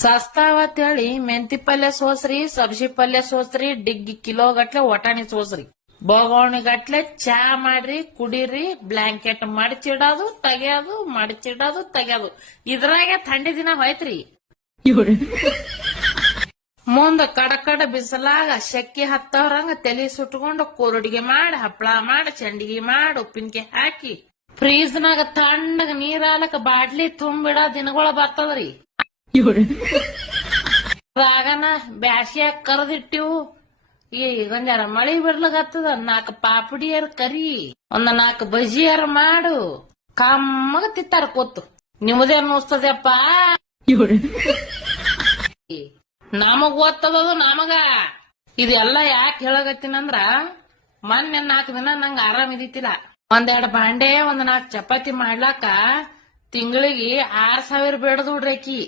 ಸಸ್ತಾವತ್ ಹೇಳಿ ಮೆಂತಿ ಪಲ್ಯ ಸೋಸ್ರಿ, ಸಬ್ಜಿ ಪಲ್ಯ ಸೋಸ್ರಿ, ಡಿಗ್ಗಿ ಕಿಲೋ ಗಟ್ಲೆ ಒಟಾಣಿ ಸೋಸ್ರಿ, ಬೋಗೋಣಿ ಗಟ್ಲೆ ಚಾ ಮಾಡ್ರಿ, ಕುಡೀರಿ, ಬ್ಲಾಂಕೆಟ್ ಮಡಚಿಡೋದು ತೆಗಿಯೋದು, ಮಡಚಿಡೋದು ತೆಗಿಯೋದು. ಇದ್ರಾಗೆ ಥಂಡಿ ದಿನ ಹೋಯ್ತ್ರಿ. ಮುಂದ ಕಡ ಬಿಸಿಲಾಗ ಶೆಕ್ಕಿ ಹತ್ತವ್ರಂಗ ತಲಿ ಸುಟ್ಕೊಂಡು ಕೂರುಡಿಗೆ ಮಾಡಿ, ಹಪ್ಳ ಮಾಡಿ, ಚಂಡಿಗೆ ಮಾಡಿ, ಉಪ್ಪಿನಕಾಯಿ ಹಾಕಿ ಫ್ರೀಜ್ನಾಗ ತಣ್ಣಗ ನೀರ್ ಹಾಲಕ್ ಬಾಟ್ಲಿ ತುಂಬಿಡ ದಿನಗಳ ಬರ್ತದ್ರಿ. ಅದಾಗನ ಬ್ಯಾಸ್ಯಾಗ ಕರದಿಟ್ಟಿವು. ಈಗ ಒಂದಾರ ಮಳಿ ಬಿಡ್ಲಾಗತ್ತದ, 4 ಪಾಪಡಿಯರ್ ಕರಿ, 4 ಬಜಿಯರ್ ಮಾಡು, ಕಮ್ಮಗ ತಿತ್ತಾರ ಕೂತು. ನಿಮ್ಮದೇನ್ ನೋಸ್ತದಪ್ಪ, ನಮಗ್ ಓದ್ತದದು ನಮಗ. ಇದೆಲ್ಲ ಯಾಕೆ ಹೇಳಕತ್ತೀನಂದ್ರ, ಮೊನ್ನೆ 4 ದಿನ ನಂಗ ಆರಾಮ್ ಇದಿತ್ತಿಲ್ಲ. 1-2 ಬಾಂಡೆ, 4 ಚಪಾತಿ ಮಾಡ್ಲಾಕ ತಿಂಗಳಿಗೆ 6,000 ಬೇಡದ್ ಬಿಡ್ರಿ ಆಕಿ.